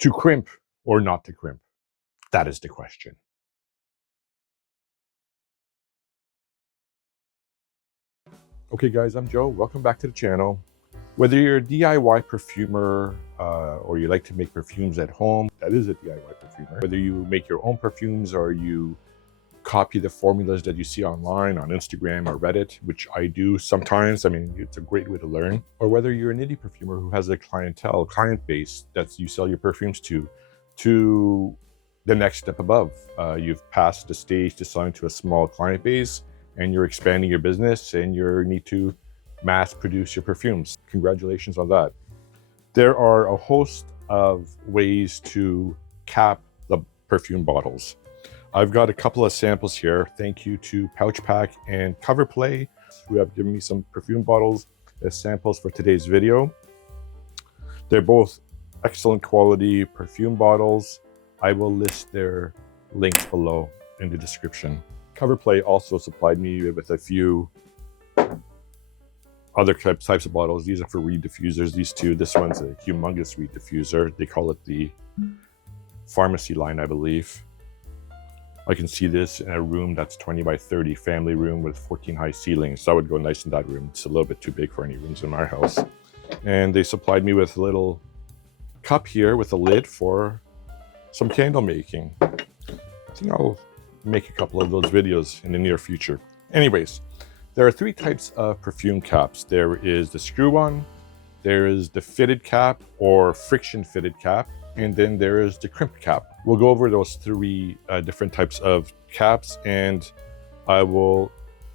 To crimp or not to crimp? That is the question. Okay guys, I'm Joe. Welcome back to the channel. Whether you're a DIY perfumer or you like to make perfumes at home, that is a DIY perfumer. Whether you make your own perfumes or you copy the formulas that you see online on Instagram or Reddit, which I do sometimes. I mean, it's a great way to learn. Or whether you're an indie perfumer who has a client base that you sell your perfumes to the next step above. You've passed the stage to selling to a small client base and you're expanding your business and you need to mass produce your perfumes. Congratulations on that. There are a host of ways to cap the perfume bottles. I've got a couple of samples here. Thank you to Pochpac and Coverpla, who have given me some perfume bottles as samples for today's video. They're both excellent quality perfume bottles. I will list their links below in the description. Coverpla also supplied me with a few other types of bottles. These are for reed diffusers. These two, this one's a humongous reed diffuser. They call it the pharmacy line, I believe. I can see this in a room that's 20 by 30 family room with 14 high ceilings. So I would go nice in that room. It's a little bit too big for any rooms in our house. And they supplied me with a little cup here with a lid for some candle making. I think I'll make a couple of those videos in the near future. Anyways, there are three types of perfume caps. There is the screw-on, there is the fitted cap or friction fitted cap, and then there is the crimp cap. We'll go over those three different types of caps, and I will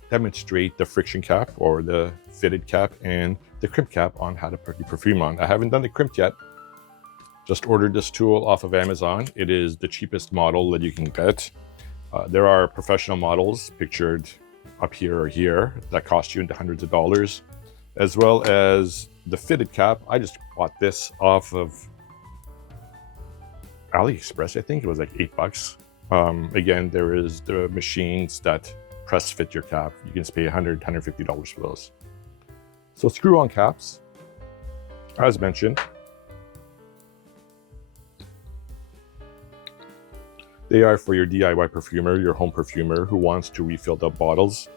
demonstrate the friction cap or the fitted cap and the crimp cap on how to put your perfume on. I haven't done the crimp yet. Just ordered this tool off of Amazon. It is the cheapest model that you can get. There are professional models pictured up here or here that cost you into hundreds of dollars, as well as the fitted cap. I just bought this off of AliExpress. I think it was like $8. Again, there is the machines that press fit your cap. You can pay $100, $150 for those. So screw-on caps, as mentioned, they are for your DIY perfumer, your home perfumer who wants to refill the bottles.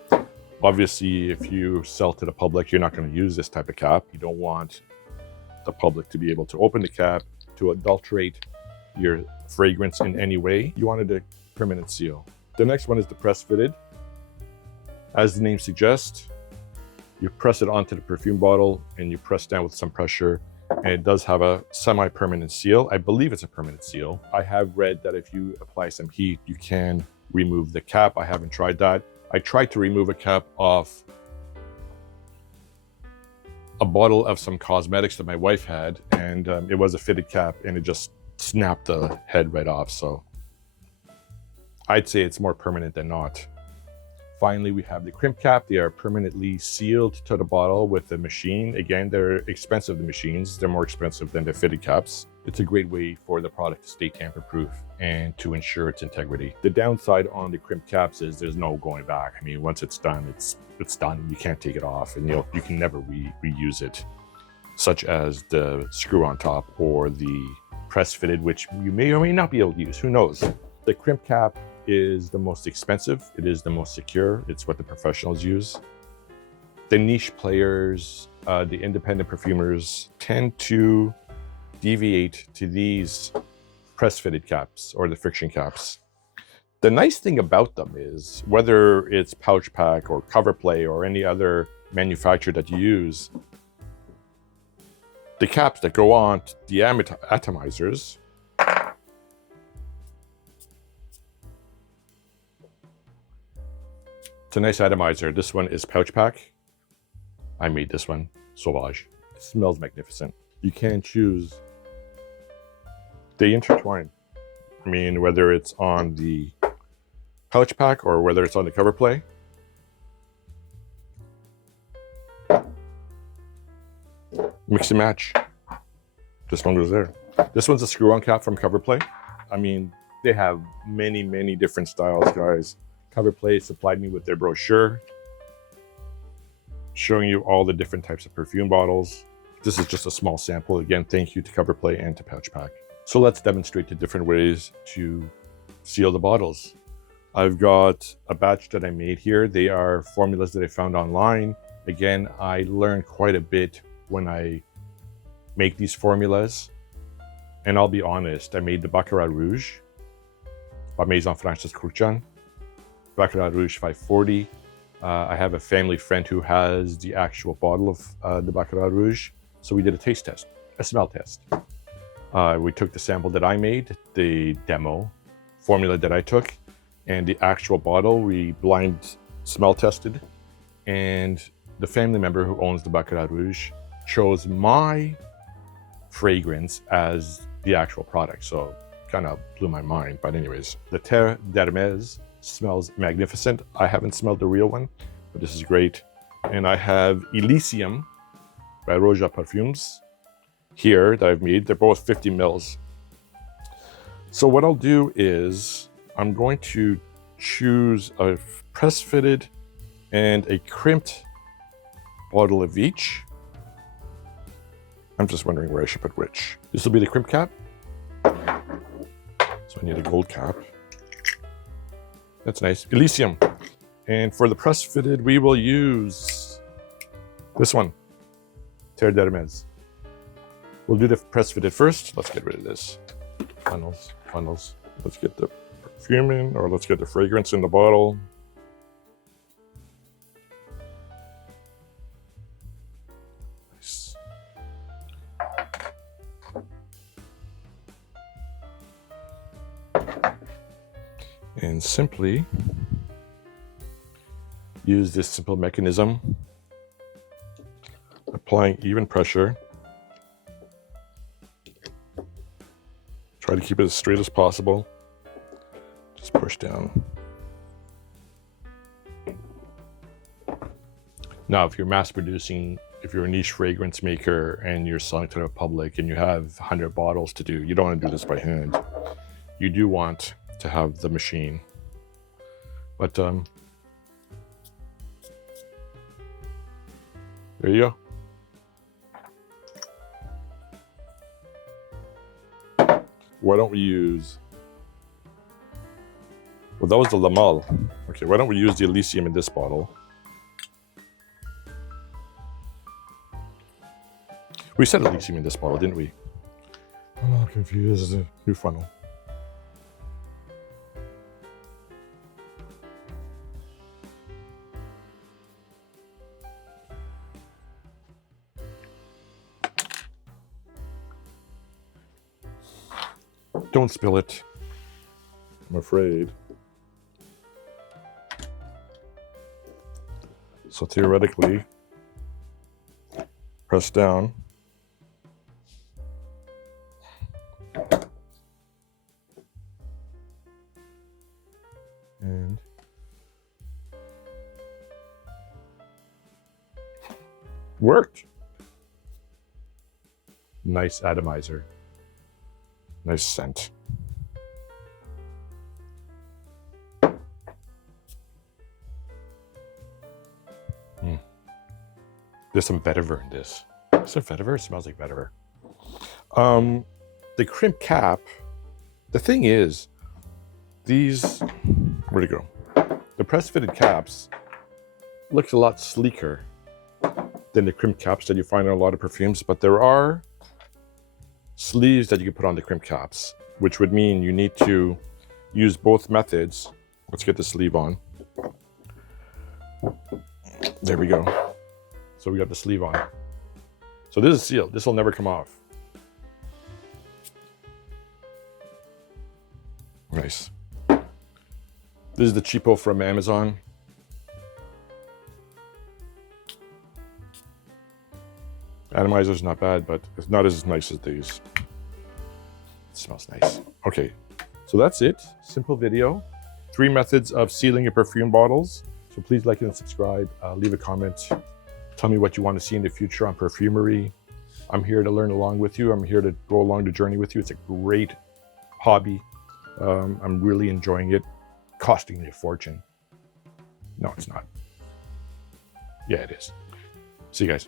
Obviously, if you sell to the public, you're not going to use this type of cap. You don't want the public to be able to open the cap to adulterate your fragrance in any way. You wanted a permanent seal. The next one is the press fitted. As the name suggests, you press it onto the perfume bottle and you press down with some pressure, and it does have a semi-permanent seal. I believe it's a permanent seal. I have read that if you apply some heat, you can remove the cap. I haven't tried that. I tried to remove a cap off a bottle of some cosmetics that my wife had, and it was a fitted cap and it just snapped the head right off. So I'd say it's more permanent than not. Finally, we have the crimp cap. They are permanently sealed to the bottle with the machine. Again, they're expensive, the machines. They're more expensive than the fitted caps. It's a great way for the product to stay tamper-proof and to ensure its integrity. The downside on the crimp caps is there's no going back. I mean, once it's done, it's done. You can't take it off, and you can never reuse it, such as the screw on top or the press fitted, which you may or may not be able to use. Who knows? The crimp cap is the most expensive. It is the most secure. It's what the professionals use. The niche players, the independent perfumers tend to deviate to these press fitted caps or the friction caps. The nice thing about them is whether it's Pochpac or Coverpla or any other manufacturer that you use, the caps that go on the atomizers it's a nice atomizer. This one is Pochpac. I made this one, Sauvage. It smells magnificent. You can choose. They intertwine. I mean, whether it's on the Pochpac or whether it's on the Coverpla. Mix and match. This one goes there. This one's a screw-on cap from Coverpla. I mean, they have many, many different styles, guys. Coverpla supplied me with their brochure showing you all the different types of perfume bottles. This is just a small sample. Again, thank you to Coverpla and to Pochpac. So let's demonstrate the different ways to seal the bottles. I've got a batch that I made here. They are formulas that I found online. Again, I learned quite a bit when I make these formulas. And I'll be honest, I made the Baccarat Rouge by Maison Francis Kurkdjian, Baccarat Rouge 540. I have a family friend who has the actual bottle of the Baccarat Rouge. So we did a taste test, a smell test. We took the sample that I made, the demo formula that I took, and the actual bottle we blind smell tested. And the family member who owns the Baccarat Rouge chose my fragrance as the actual product. So kind of blew my mind. But anyways, the Terre d'Hermès smells magnificent. I haven't smelled the real one, but this is great. And I have Elysium by Roja Perfumes here that I've made. They're both 50 mils. So what I'll do is I'm going to choose a press fitted and a crimped bottle of each. I'm just wondering where I should put which. This will be the crimp cap. So I need a gold cap. That's nice. Elysium. And for the press fitted, we will use this one, Terre d'Hermès. We'll do the press fitted first. Let's get rid of this. Funnels. Let's get the perfume in, or let's get the fragrance in the bottle. Nice. And simply use this simple mechanism, applying even pressure. Try to keep it as straight as possible. Just push down. Now, if you're mass producing, if you're a niche fragrance maker and you're selling to the public and you have 100 bottles to do, you don't want to do this by hand. You do want to have the machine. But there you go. Why don't we use, well, that was the Lamal. Okay, why don't we use the Elysium in this bottle? We said Elysium in this bottle, didn't we? I'm not confused. New funnel. Don't spill it, I'm afraid. So theoretically, press down. And worked. Nice atomizer. Nice scent. There's some vetiver in this. Is there vetiver? It smells like vetiver. The crimp cap, the thing is, these, where'd it go? The press fitted caps looks a lot sleeker than the crimp caps that you find in a lot of perfumes, but there are sleeves that you can put on the crimp caps, which would mean you need to use both methods. Let's get the sleeve on. There we go. So we got the sleeve on. So this is sealed. This will never come off. Nice. This is the cheapo from Amazon. Atomizer is not bad, but it's not as nice as these. It smells nice. Okay, so that's it. Simple video. 3 methods of sealing your perfume bottles. So please like and subscribe. Leave a comment. Tell me what you want to see in the future on perfumery. I'm here to learn along with you. I'm here to go along the journey with you. It's a great hobby. I'm really enjoying it. Costing me a fortune. No, it's not. Yeah, it is. See you guys.